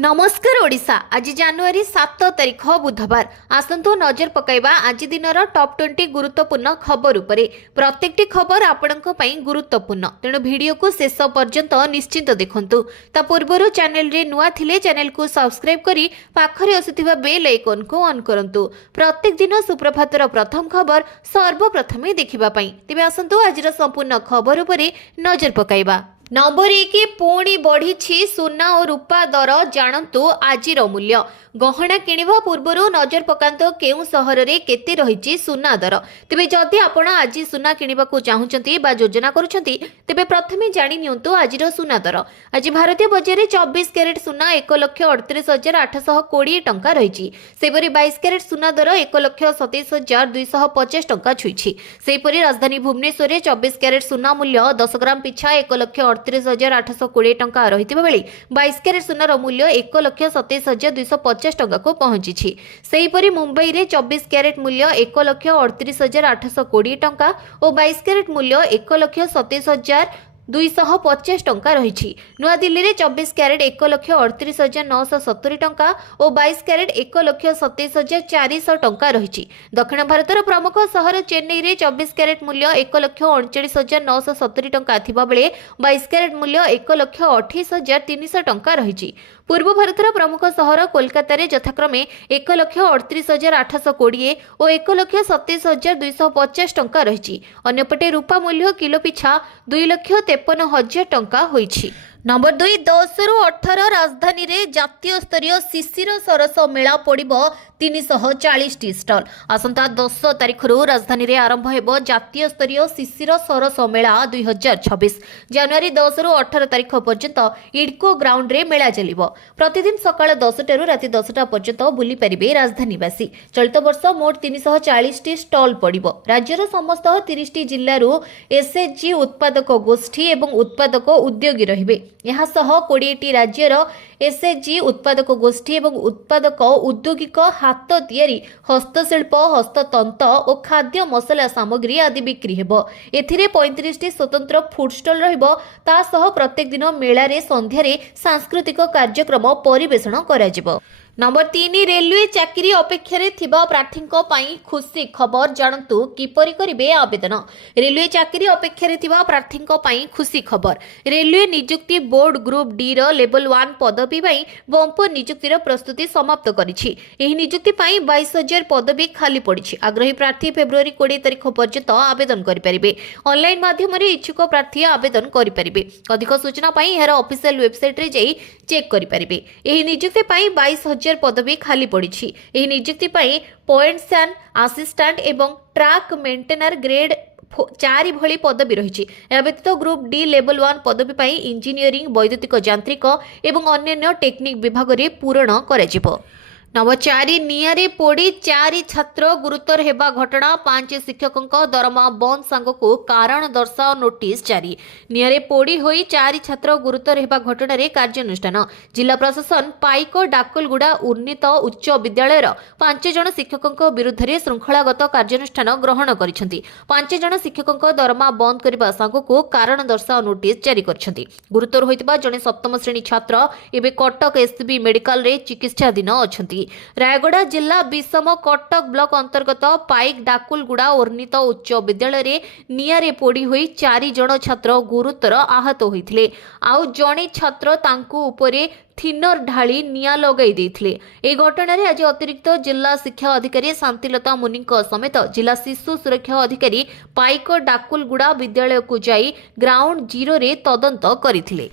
नमस्कार ओडिशा। आज जनवरी 7 तारिख बुधवार। आसंतु नजर पकाइबा आज दिनर टॉप 20 गुरुत्वपूर्ण खबर उपरे। प्रत्येकटी खबर आपणक पई गुरुत्वपूर्ण, तेणु वीडियो को शेष पर्यंत निश्चिंत देखंतु। ता पूर्वरु चैनल रे नुआ थिले चैनल को सब्सक्राइब करी पाखरे आସୁଥିବା बेल आइकन को ऑन करंतु। प्रत्येक दिन सुप्रभातर प्रथम खबर सर्वप्रथमे देखिबा पई। तेबे आसंतु आजिर संपूर्ण खबर उपरे नजर पकाइबा। नंबर 1 पुणी बढ़ी सुना और रूपा दर जानतु आजिर मूल्य। गहना किणवा पूर्वर नजर पकांतो केउ सहर रे केते रहिछि सुना दर। तेबे जदि आपण आज सुना किणवा को चाहुचंती बा योजना करूचंती तेबे प्रथमे जानि नियंतु आजिर सुना दर। आज भारतीय बजार रे 24 कैरेट सुना 1,38,820 टंका रहिछि। सेपरि 22 कैरेट सुना दर 1,27,250 टंका छुइछि। सेपरि राजधानी भुवनेश्वर रे 24 कैरेट सुना मूल्य 10 ग्राम पिछा 1,38,820 टंका रहितिबा बेले 22 कैरेट सुनार मूल्य 1,27,250 टंका को पहुंची। सेहीपरि मुंबई रे 24 कैरेट मूल्य 1,38,820 टंका और 22 कैरेट मूल्य 1,27,250 टंका रही। नुआ दिल्ली रे 24 कैरेट 1,38,970 टंका और 22 कैरेट 1,27,400 टंका रही। दक्षिण भारतर प्रमुख सहर चेन्नई रे 24 कैरेट मूल्य 1,39,970 टंका थिबा बेले 22 कैरेट मूल्य 1,28,300 टंका रही। पूर्व भारतर प्रमुख सहर कोलकाता रे यथाक्रमे 1,38,820 और 1,27,250 टंका रही। अन्यपटे रूपा मूल्य किलो पिछा 2,53,000 टंका होईछि। नंबर 2 10 रु 18 राजधानी रे जातीय स्तरीय शिशिर सरस मेला पड़िबो 340 स्टॉल। आसंता 10 तारिख रु राजधानी रे आरंभ हेबो जातीय स्तरीय शिशिर सरस मेला 2026। जनवरी 10 रु 18 तारिख पर्यंत इडको ग्राउंड रे मेला चलिबो। प्रतिदिन सकाळ 10 टा रु राति 10 टा पर्यंत बुली परिबे राजधानीवासी। चलित वर्ष मोट 340 स्टॉल पड़िबो। राज्यर समस्त 30 जिल्ला रु एसएचजी उत्पादक गोष्ठी एवं उत्पादक उद्योगी रहिबे। यहाँ सह 20 राज्यर एसएचजी उत्पादक गोष्ठी एवं उत्पादक औद्योगिक हाथ तियारी हस्तशिल्प हस्ततंत और खाद्य मसला सामग्री आदि बिक्री हेबो। एथिरे 35 स्वतंत्र फूड स्टॉल रहिबो। ता सह प्रत्येक दिन मेला रे संध्या रे सांस्कृतिक कार्यक्रम परिवेषण कराजिबो। नंबर 3 रेलवे चाकरी अपेक्षा थिबा प्रार्थी खुशी खबर जानतु किपरि करिवे आवेदन। रेलवे चाकरी अपेक्षा थिबा प्रार्थी खुशी खबर। रेलवे नियुक्ति बोर्ड ग्रुप डी रो लेवल 1 पदवी पई बंपर नियुक्तिर प्रस्तुति समाप्त करिछि। एही नियुक्ति पई 22,000 पदवी खाली पड़िछि। आग्रही प्रार्थी फेब्रुआरी 20 तारिख पर्यंत आवेदन करि परिबे। ऑनलाइन माध्यम रे इच्छुक प्रार्थी आवेदन करि परिबे। अधिक सूचना पई हेर ऑफिशियल वेबसाइट रे जाई चेक करि परिबे। एही नियुक्ति पई 22,000 पदवी खाली पड़िछि। एही नियुक्ति पई पॉइंट्स एंड असिस्टेंट एवं ट्रैक मेंटेनर ग्रेड 4 भली पदवी रही। यह व्यतीत ग्रुप डी लेवल 1 पदवी पई इंजीनियरिंग वैद्युतिक यांत्रिक एवं अन्य टेक्निक विभाग रे पूरण कराजिबो। नंबर 4 नियारे पोड़ी 4 छात्र गुरुतर हेबा घटना 5 शिक्षकों दरमा बंद सांगको कारण दर्शाओ नोटिस जारी। नियारे पोड़ी होई 4 छात्र गुरुतर हेबा घटना रे कार्यानुष्ठान। जिला प्रशासन पाइक डाकलगुड़ा उन्नीत उच्च विद्यालय 5 जन शिक्षकों विरुद्ध रे श्रृंखलागत कार्यानुष्ठान ग्रहण करिसेंती। 5 जन शिक्षकों दरमा बंद करबा सांगको कारण दर्शाओ नोटिस जारी करछंती। गुरुतर होइतबा जने सप्तम श्रेणी छात्र एबे कटक एसबी मेडिकल रे चिकित्साधीन अछंती। रायगड़ा जिला विषम कटक ब्लॉक अंतर्गत पाइक डाकुलगुड़ा उन्नीत उच्च विद्यालय रे नियारे पोड़ी होई 4 जन छात्र गुरुतर आहत होइथिले। आउ जणे छात्र तांकु उपरे थिनर ढाली निया लगाई देथिले। ए घटना रे आज अतिरिक्त जिला शिक्षा अधिकारी शांतिलता मुनि समेत जिला शिशु सुरक्षा अधिकारी पाइक डाकुलगुड़ा विद्यालय को जाई ग्राउंड जीरो रे तदंत करिथिले।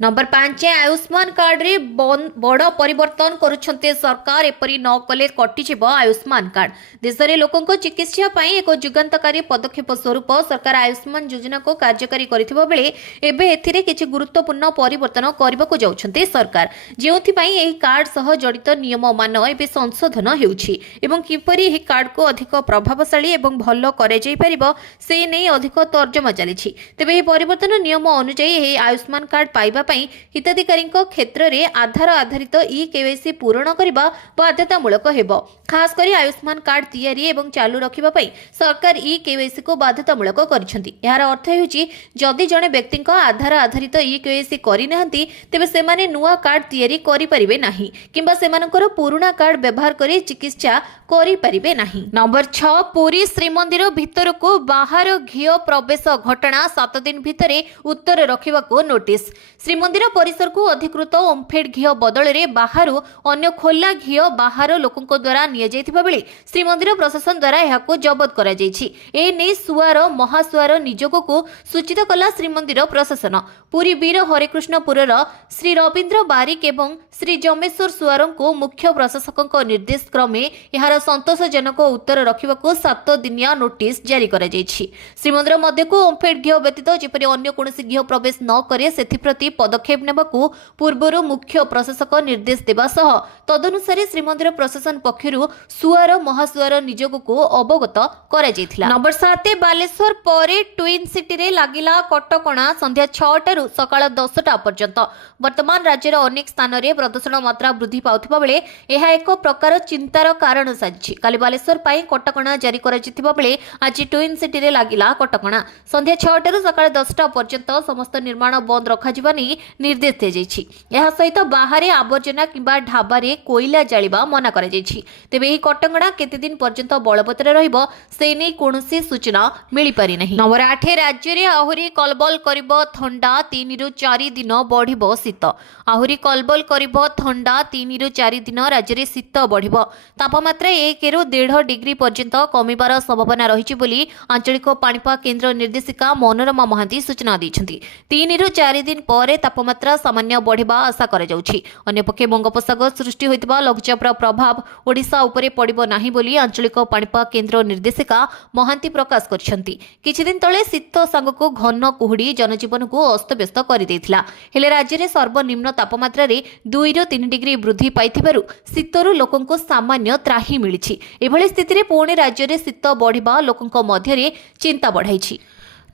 नंबर 5 आयुष्मान कार्ड रे बड़ परिवर्तन करुछन्ते सरकार। एपरी न कले कटिजिब आयुष्मान कार्ड। देश रे लोकंको चिकित्सा पई एक जुगांतकारी पदक्षेप स्वरूप सरकार आयुष्मान योजना को कार्यकारी करिथिबा बेले एबे एथिरे किछि गुरुत्वपूर्ण परिवर्तन करबाको जाउछन्ते सरकार। जेउथि पई एही कार्ड सह जड़ित नियम मान एबे संशोधन हेउछि एवं किपरि एही कार्ड को अधिक प्रभावशाली एवं भलो करे जाई परिबो से नै अधिक तर्जमा चलिछि। तबे एही परिवर्तन नियम अनुसार एही आयुष्मान कार्ड पाइबा ପାଇଁ ହିତାଧିକାରୀଙ୍କ କ୍ଷେତ୍ରରେ ଆଧାର ଆଧାରିତ ଇ-କେୱାଇସି ପୂରଣ କରିବା ବାଧ୍ୟତାମୂଳକ ହେବ। ଖାସ୍ କରି ଆୟୁଷ୍ମାନ କାର୍ଡ ତିଆରି ଏବଂ ଚାଲୁ ରଖିବା ପାଇଁ ସରକାର ଇ-କେୱାଇସି କୁ ବାଧ୍ୟତାମୂଳକ କରିଛନ୍ତି। ଏହାର ଅର୍ଥ ହେଉଛି ଯଦି ଜଣେ ବ୍ୟକ୍ତିଙ୍କ ଆଧାର ଆଧାରିତ ଇ-କେୱାଇସି କରିନାହାନ୍ତି ତେବେ ସେମାନେ ନୂଆ କାର୍ଡ ତିଆରି କରିପାରିବେ ନାହିଁ କିମ୍ବା ସେମାନଙ୍କର ପୁରୁଣା କାର୍ଡ ବ୍ୟବହାର କରି ଚିକିତ୍ସା କରିପାରିବେ ନାହିଁ। ନମ୍ବର 6 ପୁରୀ ଶ୍ରୀମନ୍ଦିର ଭିତରକୁ ବାହାର ଘିଅ ପ୍ରବେଶ ଘଟଣା 7 ଦିନ ଭିତରେ ଉତ୍ତର ରଖିବାକୁ ନୋଟିସ। ଶ୍ରୀମନ୍ଦିର ପରିସରକୁ ଅଧିକୃତ ଓମ୍ଫେଡ୍ ଘିଅ ବଦଳରେ ବାହାରୁ ଅନ୍ୟ ଖୋଲା ଘିଅ ବାହାର ଲୋକଙ୍କ ଦ୍ୱାରା ନିଆଯାଇଥିବା ବେଳେ ଶ୍ରୀମନ୍ଦିର ପ୍ରଶାସନ ଦ୍ୱାରା ଏହାକୁ ଜବତ କରାଯାଇଛି। ଏନେଇ ସୁଆର ମହାସୁଆର ନିଯୋଗକୁ ସୂଚିତ କଲା ଶ୍ରୀମନ୍ଦିର ପ୍ରଶାସନ। ପୁରୀ ବୀର ହରେକୃଷ୍ଣପୁରର ଶ୍ରୀ ରବୀନ୍ଦ୍ର ବାରିକ ଏବଂ ଶ୍ରୀ ଜମେଶ୍ୱର ସୁଆରଙ୍କୁ ମୁଖ୍ୟ ପ୍ରଶାସକଙ୍କ ନିର୍ଦ୍ଦେଶ କ୍ରମେ ଏହାର ସନ୍ତୋଷଜନକ ଉତ୍ତର ରଖିବାକୁ 7 ଦିନିଆ ନୋଟିସ ଜାରି କରାଯାଇଛି। ଶ୍ରୀମନ୍ଦିର ମଧ୍ୟକୁ ଓମ୍ଫେଡ୍ ଘିଅ ବ୍ୟତୀତ ଯେପରି ଅନ୍ୟ କୌଣସି ଘିଅ ପ୍ରବେଶ ନ କରେ ସେଥିପ୍ରତି ପଦକ୍ଷେପ ନେବାକୁ ପୂର୍ବରୁ ମୁଖ୍ୟ ପ୍ରଶାସକ ନିର୍ଦ୍ଦେଶ ଦେବା ସହ ତଦନୁସାରେ ଶ୍ରୀମନ୍ଦିର ପ୍ରଶାସନ ପକ୍ଷରୁ ସୁଆର ମହାସୁଆର ନିଯୋଗକୁ ଅବଗତ କରାଯାଇଥିଲା। ନମ୍ବର 7 ବାଲେଶ୍ୱର ପରେ ଟ୍ୱିନ୍ ସିଟିରେ ଲାଗିଲା କଟକଣା ସନ୍ଧ୍ୟା 6ଟାରୁ ସକାଳ 10ଟା ପର୍ଯ୍ୟନ୍ତ। ବର୍ତ୍ତମାନ ରାଜ୍ୟର ଅନେକ ସ୍ଥାନରେ ପ୍ରଦୂଷଣ ମାତ୍ରା ବୃଦ୍ଧି ପାଉଥିବା ବେଳେ ଏହା ଏକ ପ୍ରକାର ଚିନ୍ତାର କାରଣ ସାଜିଛି। କାଲି ବାଲେଶ୍ୱର ପାଇଁ କଟକଣା ଜାରି କରାଯାଇଥିବା ବେଳେ ଆଜି ଟ୍ୱିନ୍ ସିଟିରେ ଲାଗିଲା କଟକଣା। ସନ୍ଧ୍ୟା 6ଟାରୁ ସକାଳ 10ଟା ପର୍ଯ୍ୟନ୍ତ ସମସ୍ତ ନିର୍ମାଣ ବନ୍ଦ ରଖାଯିବା ନେଇ ନିର୍ଦ୍ଦେଶ ଦିଆଯାଇଛି। ଏହା ସହିତ ବାହାରେ ଆବର୍ଜନା କିମ୍ବା ଢାବାରେ କୋଇଲା ଜାଳିବା ମନା କରାଯାଇଛି। ତେବେ ଏହି କଟକଣା କେତେ ଦିନ ପର୍ଯ୍ୟନ୍ତ ବଳବତ୍ତର ରହିବ ସେ ନେଇ କୌଣସି ସୂଚନା ମିଳିପାରି ନାହିଁ। ନମ୍ବର 8 ରାଜ୍ୟରେ ଆହୁରି କଲବଲ କରିବ ଥଣ୍ଡା 3ରୁ 4 ଦିନ ବଢିବ ଶୀତ। ଆହୁରି କଲବଲ କରିବ ଥଣ୍ଡା 3ରୁ 4 ଦିନ ରାଜ୍ୟରେ ଶୀତ ବଢିବ। ତାପମାତ୍ରା 1ରୁ 1.5 ଡିଗ୍ରୀ ପର୍ଯ୍ୟନ୍ତ କମିବାର ସମ୍ଭାବନା ରହିଛି ବୋଲି ଆଞ୍ଚଳିକ ପାଣିପାଗ କେନ୍ଦ୍ର ନିର୍ଦ୍ଦେଶିକା ମନୋରମା ମହାନ୍ତି ସୂଚନା ଦେଇଛନ୍ତି। 3ରୁ 4 ଦିନ ପରେ ତାପମାତ୍ରା ସାମାନ୍ୟ ବଢିବା ଆଶା କରାଯାଉଛି। ଅନ୍ୟପକ୍ଷେ ବଙ୍ଗୋପସାଗର ସୃଷ୍ଟି ହୋଇଥିବା ଲଘୁଚାପର ପ୍ରଭାବ ଓଡ଼ିଶା ଉପରେ ପଡ଼ିବ ନାହିଁ ବୋଲି ଆଞ୍ଚଳିକ ପାଣିପାଗ କେନ୍ଦ୍ର ନିର୍ଦ୍ଦେଶିକା ମହାନ୍ତି ପ୍ରକାଶ କରିଛନ୍ତି। କିଛି ଦିନ ତଳେ ଶୀତ ସାଙ୍ଗକୁ ଘନ କୁହୁଡ଼ି ଜନଜୀବନକୁ ଅସ୍ତବ୍ୟସ୍ତ କରିଦେଇଥିଲା। ହେଲେ ରାଜ୍ୟରେ ସର୍ବନିମ୍ନ ତାପମାତ୍ରାରେ 2ରୁ 3 ଡିଗ୍ରୀ ବୃଦ୍ଧି ପାଇଥିବାରୁ ଶୀତରୁ ଲୋକଙ୍କୁ ସାମାନ୍ୟ ତ୍ରାହି ମିଳିଛି। ଏଭଳି ସ୍ଥିତିରେ ପୁଣି ରାଜ୍ୟରେ ଶୀତ ବଢିବା ଲୋକଙ୍କ ମଧ୍ୟରେ ଚିନ୍ତା ବଢାଇଛି।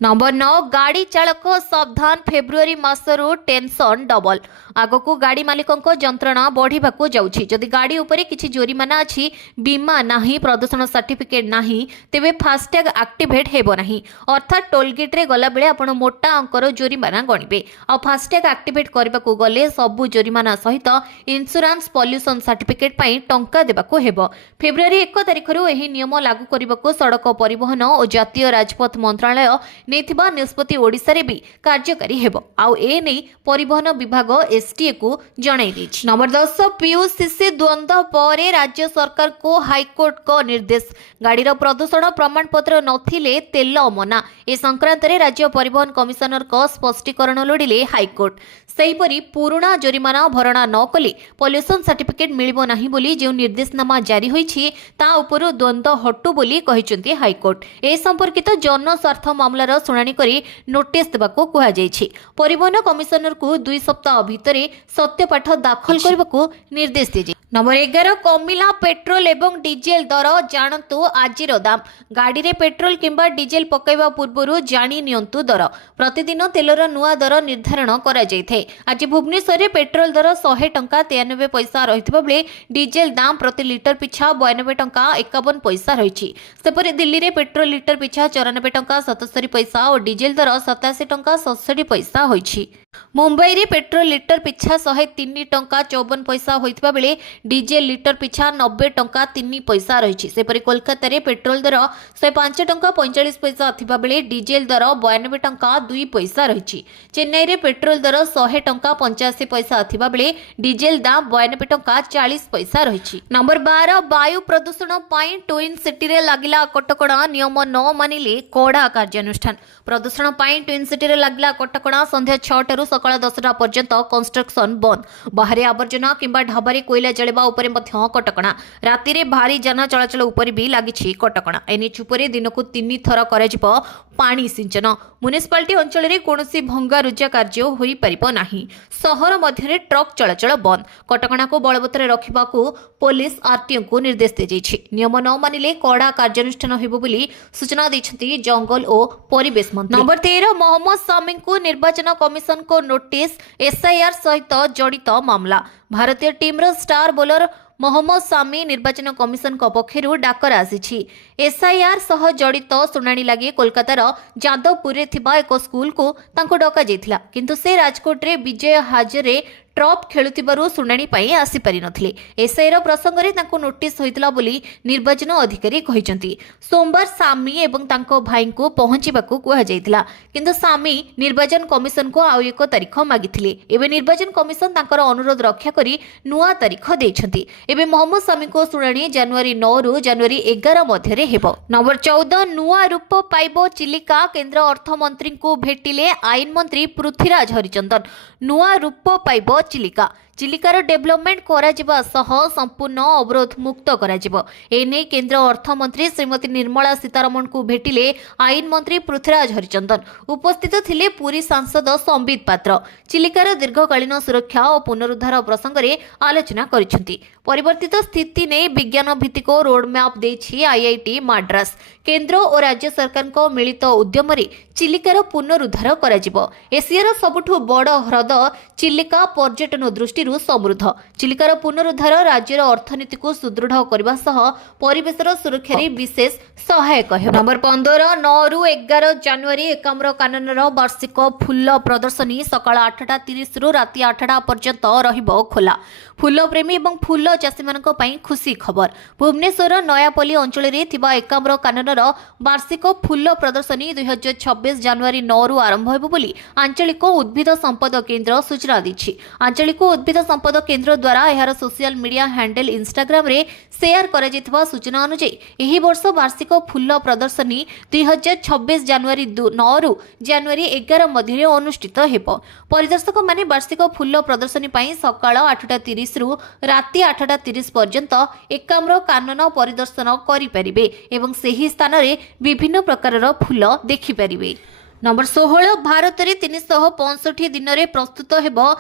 नंबर 9 गाड़ी चालक सावधान फेब्रुआरी मासरू टेंशन डबल आगको गाड़ी मालिकों जंत्रणा बढ़िबाकू जाउछि। जदि गाड़ी उपरे किछि जोरिमाना अछि बीमा नाही प्रदूषण सर्टिफिकेट नाही तेबे फास्टैग एक्टिवेट हेबो नाही अर्थात टोलगेट रे गला बेले आपण मोटा अंकर जोरिमाना गणिबे आ फास्टैग एक्टिवेट करबाकू गले सबु जोरिमाना सहित इंश्योरेंस पॉल्यूशन सर्टिफिकेट पई टंका देबाकू हेबो। फेब्रुआरी 1 तारिखरु एही नियम लागू करबाकू सड़क परिवहन और जातीय राजपथ मंत्रालय नेथिबा निष्पत्ति ओडिसा रे भी कार्यकारी हेबो आउ ए नै परिवहन विभाग एसटीए को जणाई दैछि। नंबर 10 पीयूसीसी द्वंद्व परे राज्य सरकार को हाईकोर्ट को निर्देश गाड़ी रो प्रदूषण प्रमाण पत्र नथिले तेल मना ए संक्रांत रे राज्य परिवहन कमिशनर को स्पष्टीकरण लोडिले हाईकोर्ट। सेहीपरि पुराना जोरिमाना भरणा न कले पॉल्यूशन सर्टिफिकेट मिलिबो नाही बोली जे निर्देशनामा जारी होईछि ता उपरु द्वंद्व हटु बोली कहिसंती हाईकोर्ट। ए संपर्कित जन स्वार्थ मामलार शुणाणी करी नोटिस देबाकू कुहा जायछि। परिवहन कमिशनर को 2 सप्ताह भितरे सत्यपाठ दाखल करबाकू निर्देश दिए। नंबर 11 कमिला पेट्रोल एवं डीजेल दर जानतु आजिर दाम गाड़ी रे पेट्रोल किंबा डीजेल पकाइबा पूर्वरु जानि नियंतु दर प्रतिदिन तेलर नुआ दर निर्धारण करा जायथे। आज भुवनेश्वर रे पेट्रोल दर 100 टंका 93 पैसा रहितबा बेले डीजेल दाम प्रति लिटर पिछा 92 टंका 51 पैसा रहिछि। सेपरि दिल्ली रे पेट्रोल लिटर पिछा 94 टंका 77 पैसा और डीजेल दर 87 टंका 67 पैसा होइछि। मुंबई रे पेट्रोल लिटर पिछा 103 टंका 54 पैसा होइतबा बेले डीजेल लिटर पिछा 90 टंका 3 पैसा रहिछि। सेपरि कोलकाता रे पेट्रोल दर 105 टंका 45 पैसा थिबा बेले डीजेल दर 92 टंका 2 पैसा रहिछि। चेन्नई रे पेट्रोल दर 100 टंका 85 पैसा थिबा बेले डीजेल दाम 92 टंका 40 पैसा रहिछि। नंबर 12 वायु प्रदूषण पई ट्विन सिटी रे लागिला कटकणा नियम न मानिले कड़ा कार्यानुष्ठान। प्रदूषण पई ट्विन सिटी रे लागिला कटकणा संध्या 6 टारु सकाळ 10टा पर्यंत कंस्ट्रक्शन बंद बाहरे आवर्जना किंबा ढाबारे कोइला जळिबा उपरे मध्य कटकणा राति रे भारी जान चलाचल उपरे भी लागिछि कटकणा। एनि चुपरे दिनकु 3 थर कराजिबो पानी सिंचन। म्युनिसिपालिटी अंचल रे कोनोसी भंगारुजा कार्य होई परिबो नाही। सहर मध्य रे ट्रक चलाचल बंद कटकणा को बलवत्तर रखिबाकू पुलिस आरटीओ को निर्देश दे जायछि। नियम न मानिले कड़ा कार्यानुष्ठान हेबो बोली सूचना दैछथि जंगल और परिवेश मंत्री। नंबर 13 मोहम्मद सामी को निर्वाचन कमिशन को नोटिस एसआईआर सहित जड़ित मामला भारतीय टीमर स्टार बोलर मोहम्मद सामी निर्वाचन कमिशन पक्षर डाकर आसी एसआईआर सह जड़ित शुणाणी लगे कोलकातार जादवपुर एक स्कूल को डका जाइथिला किंतु से राजकोट रे विजय हाजरे ट्रप खेलुथिबारु शुणाणी पई आसी पारि नथिले एसआईआर प्रसंग रे तांको नोटिस होइतला बोली निर्वाचन अधिकारी कहिसंती सोमवार सामी एवं तांको भाई को पहुंचीबाकू कुहा जाइथिला किंतु सामी निर्वाचन कमिशन को आउ एक तारीख मागिथिले एबे निर्वाचन कमिशन तांकर अनुरोध रक्षा करी नुआ तारीख दैछंती एबे मोहम्मद सामी को शुणाणी जनवरी 9 रु जनवरी 11 मध्य रे हेबो। नंबर 14 नुआ रूप पाइबो चिलिका केंद्र अर्थमंत्री को भेटिले आईन मंत्री पृथ्वीराज हरिचंदन नुआ रूप पाइबो चिलिका चिलिकार डेभलपमेंट करा सह संपूर्ण अवरोध मुक्त करा एने केंद्र अर्थमंत्री श्रीमती निर्मला सीतारमण को भेटिले आईन मंत्री पृथ्वीराज हरिचंदन उपस्थित थिले पुरी सांसद संबित पात्र चिलिकार दीर्घकालीन सुरक्षा और पुनरुद्धार प्रसंग में आलोचना करिसेंती परिवर्तित स्थिति ने विज्ञान भित्तिक रोडमैप देछि आईआईटी माड्रास केंद्र और राज्य सरकार को मिलित उद्यम चिलिकार पुनरुद्धार करा एशियार सबुठु बड़ ह्रद चिलिका पर्यटन दृष्टि समृद्ध चिलिकार पुनरुद्धार राज्यर अर्थनीति को सुदृढ़ करने सह परिवेशर सुरक्षा विशेष सहायक है। नंबर 15 9 रु 11 जनवरी एकाम्र काननर वार्षिक फूल प्रदर्शनी सकाळ 8:30 रु राति 8टा पर्यंत रहिबो खोला फूल प्रेमी और फूल चाषी मानक पई खुशी खबर भुवनेश्वर नयापल्ली अंचल रे थिबा एकाम्र काननर वार्षिक फूल प्रदर्शनी 2026 जनवरी 9 रु आरंभ हेबो बोली आंचलिक उद्भिद संपद केंद्र सूचना दैछि आंचलिक उद्भिद संपद केंद्र द्वारा यार सोशल मीडिया हैंडल इंस्टाग्राम रे शेयर करा जितबा सूचना अनुसार एही वर्ष वार्षिक फूल प्रदर्शनी 2026 जनवरी 9 रु जनवरी 11 मध्य अनुष्ठित हेबो परिदर्शक माने वार्षिक फूल प्रदर्शनी पई सकाळ 8:30 रु राति 8:30 पर्यंत एकाम्र कानन परिदर्शन करि परिबे एवं सेही स्थान रे विभिन्न प्रकारर फूल देखि परिबे। नंबर 16 भारत रे 365 दिन रे प्रस्तुत हेबो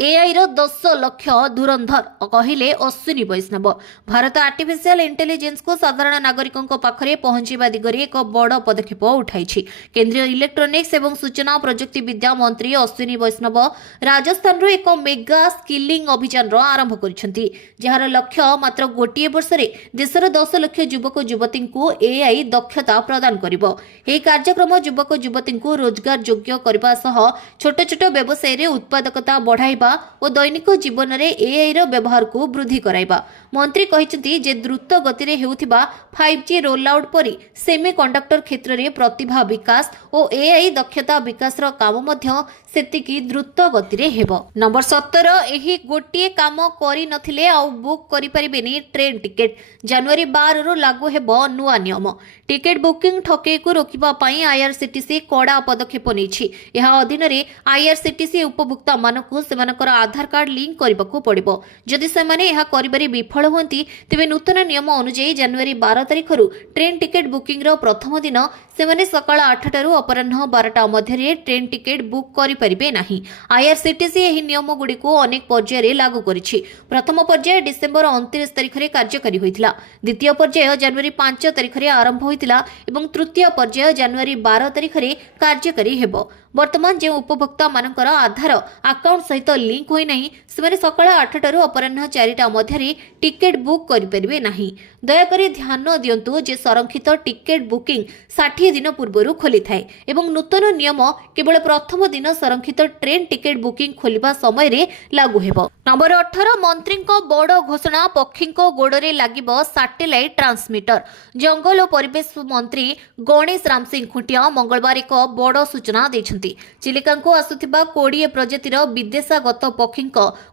एआई रो 10 लाख धुरंधर कहिले अश्विनी वैष्णव भारत आर्टिफिशियल इंटेलिजेंस को साधारण नागरिकों पाखरे पहुंचीबा दिगरे एक बड़ पदक्षेप उठाइछि केंद्रीय इलेक्ट्रोनिक्स एवं सूचना प्रजुक्ति विद्या मंत्री अश्विनी वैष्णव राजस्थान रो एक मेगा स्किलिंग अभियान रो आरंभ करिसेंती जहार लक्ष्य मात्र गोटिए वर्ष रे देशर 10 लाख युवक युवती को एआई दक्षता प्रदान करिवो एही कार्यक्रम युवक युवती को रोजगार योग्य करबा सह छोट छोट व्यवसाय रे उत्पादकता बढ़ाइबा और दैनिक जीवन में एआई रो व्यवहार को वृद्धि कराइबा मंत्री कहिसेंती जे द्रुत गति रे हेउथिबा 5G रोल आउट परी सेमीकंडक्टर क्षेत्र में प्रतिभा विकास और एआई दक्षता विकास रो काम मध्य सेतिकी द्रुत गति रे हेबो। नंबर 17 एही गोटिए काम करि नथिले आ बुक करि परिबेनी ट्रेन टिकेट जनवरी 12 रु लागू हेबो नुआ नियम टिकेट बुकिंग ठके को रोकिबा पई आईआरसीटीसी कड़ा पदक्षेप नेछि एहा अधीन रे आईआरसीटीसी उपभोक्ता मानकु सेमानकर आधार कार्ड लिंक करबाकू पड़िबो जदि सेमाने एहा करिबारे विफल होंती तेबे नूतन नियम अनुसार जनवरी 12 तारिख रु ट्रेन टिकेट बुकिंग रो प्रथम दिन सेमाने सकाळ 8 रु अपराह्न 12टा मध्य ट्रेन टिकेट बुक करि परिबे नाही आईआरसीटीसी एही नियम गुडी को अनेक पर्याय रे लागू करिछि प्रथम पर्याय डिसेंबर 29 तारिख रे कार्यकारी होइतिला द्वितीय पर्याय जनवरी 5 तारिख रे आरंभ होइतिला एवं तृतीय पर्याय जनवरी 12 तारिख रे कार्यकारी हेबो वर्तमान जो उपभोक्ता मानकर आधार अकाउंट सहित लिंक होई नाही सेमाने सकाळ 8 रु अपराह्न 4टा मध्य टिकेट बुक करि परिबे नाही दयाकरी ध्यान दियंतु जे संरक्षित टिकेट बुकिंग 60 दिन पूर्व खोली थाए एवं नूतन नियम केवल प्रथम दिन संरक्षित ट्रेन टिकेट बुकिंग खोलिबा समय रे लागू हेबो। नंबर 18 मंत्री बड़ घोषणा पक्षी गोड़े लागिबो सैटेलाइट ट्रांसमीटर जंगल और परिवेश मंत्री गणेश राम सिंह खुंटिया मंगलवार एक बड़ सूचना दैछन्ति चिलिका को आसुथिबा 20 प्रजातिर विदेशागत पक्षी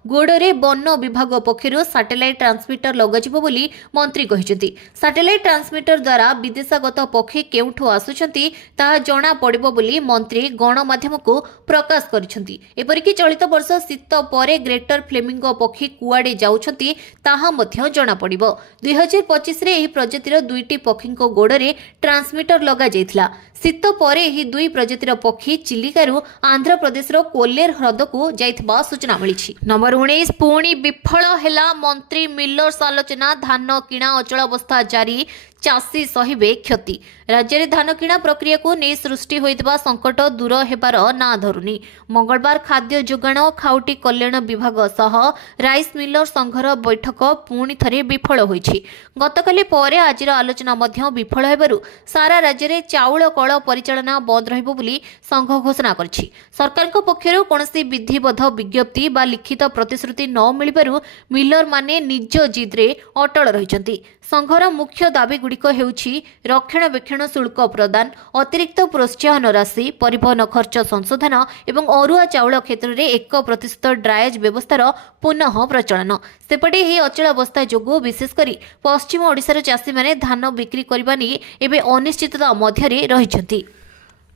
गोड़े वन विभाग पक्षर सैटेलाइट ट्रांसमीटर लगाजिबो बोली मंत्री कहिसेंति सैटेलाइट ट्रांसमीटर द्वारा विदेशागत पक्षी केउठो आसुछन्ति ता जणा पड़िबो बोली मंत्री गणमाध्यम को प्रकाश करिसेंति एपरिकि चलित वर्ष शीत परे ग्रेटर फ्लेमिंगो पक्षी कुआडे जाउछन्ति ताहा मध्य जणा पड़िबो 2025 रे एही प्रजातिर दुईटी पक्षी गोड़े ट्रांसमीटर लगा जाइथिला शीत परे एही दुई प्रजातिर पक्षी चिलिकारु आंध्र प्रदेश रो कोल्लेर ह्रद को जाइथिबा सूचना मिलिछि। नंबर 19 पुणी विफल हेला मंत्री मिलर्स आलोचना धान किणा अचल अवस्था जारी ଚାଷୀ ସହିବେ କ୍ଷତି। ରାଜ୍ୟରେ ଧାନ କିଣା ପ୍ରକ୍ରିୟାକୁ ନେଇ ସୃଷ୍ଟି ହୋଇଥିବା ସଂକଟ ଦୂର ହେବାର ନାଁ ଧରୁନି। ମଙ୍ଗଳବାର ଖାଦ୍ୟ ଯୋଗାଣ ଓ ଖାଉଟି କଲ୍ୟାଣ ବିଭାଗ ସହ ରାଇସ୍ ମିଲର ସଂଘର ବୈଠକ ପୁଣି ଥରେ ବିଫଳ ହୋଇଛି। ଗତକାଲି ପରେ ଆଜିର ଆଲୋଚନା ମଧ୍ୟ ବିଫଳ ହେବାରୁ ସାରା ରାଜ୍ୟରେ ଚାଉଳ କଳ ପରିଚାଳନା ବନ୍ଦ ରହିବ ବୋଲି ସଂଘ ଘୋଷଣା କରିଛି। ସରକାରଙ୍କ ପକ୍ଷରୁ କୌଣସି ବିଧିବଦ୍ଧ ବିଜ୍ଞପ୍ତି ବା ଲିଖିତ ପ୍ରତିଶ୍ରୁତି ନ ମିଳିବାରୁ ମିଲରମାନେ ନିଜ ଜିଦ୍ରେ ଅଟଳ ରହିଛନ୍ତି। ସଂଘର ମୁଖ୍ୟ ଦାବିଗୁଡ଼ିକ ହେଉଛି ରକ୍ଷଣାବେକ୍ଷଣ ଶୁଳ୍କ ପ୍ରଦାନ, ଅତିରିକ୍ତ ପ୍ରୋତ୍ସାହନ ରାଶି, ପରିବହନ ଖର୍ଚ୍ଚ ସଂଶୋଧନ ଏବଂ ଅରୁଆ ଚାଉଳ କ୍ଷେତ୍ରରେ 1% ଡ୍ରାଏଜ୍ ବ୍ୟବସ୍ଥାର ପୁନଃ ପ୍ରଚଳନ। ସେପଟେ ଏହି ଅଚଳାବସ୍ଥା ଯୋଗୁଁ ବିଶେଷକରି ପଶ୍ଚିମ ଓଡ଼ିଶାର ଚାଷୀମାନେ ଧାନ ବିକ୍ରି କରିବା ନେଇ ଏବେ ଅନିଶ୍ଚିତତା ମଧ୍ୟରେ ରହିଛନ୍ତି।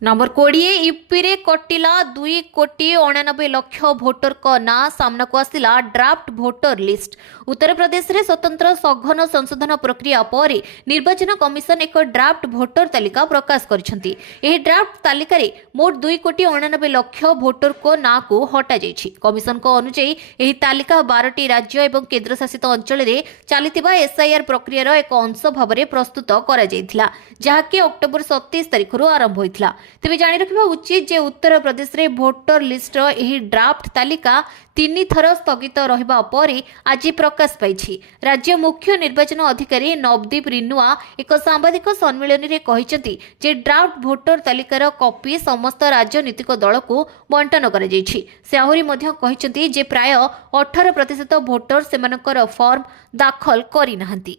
नंबर 20 यूपी कटिला 2,99,00,000 भोटर का ना सामना को आसिला draft voter list. Uttar Pradesh रे स्वतंत्र सघन संशोधन प्रक्रिया पर निर्वाचन कमिशन एक ड्राफ्ट भोटर तालिका प्रकाश करिसेंती। एही ड्राफ्ट तालिका रे मोट 2,99,00,000 भोटर को ना को हटा जाइछि। कमिशन को अनुसार एही तालिका 12टी राज्य एवं केंद्र शासित अंचल रे चलितिबा एसआईआर प्रक्रियार एक अंश भाबरे प्रस्तुत करा जाइथिला, जाहाकि अक्टोबर 27 तारिख रु आरंभ होइथिला। तेबे जानि रखिबा उचित जे उत्तर प्रदेश रे भोटर लिस्ट एही ड्राफ्ट तालिका 3 थर स्थगित रहिबा परे आज प्रकाश पाइछि। राज्य मुख्य निर्वाचन अधिकारी नवदीप रिनुआ एक सांबादिक सम्मेलन रे कहिसेंती जे ड्राफ्ट भोटर तालिकार कॉपी समस्त राजनीतिक दल को बंटन करा जाइछि। से आहुरी मध्ये कहिसेंती जे प्राय 18% भोटर सेमानकर फॉर्म दाखल करि नाहंती।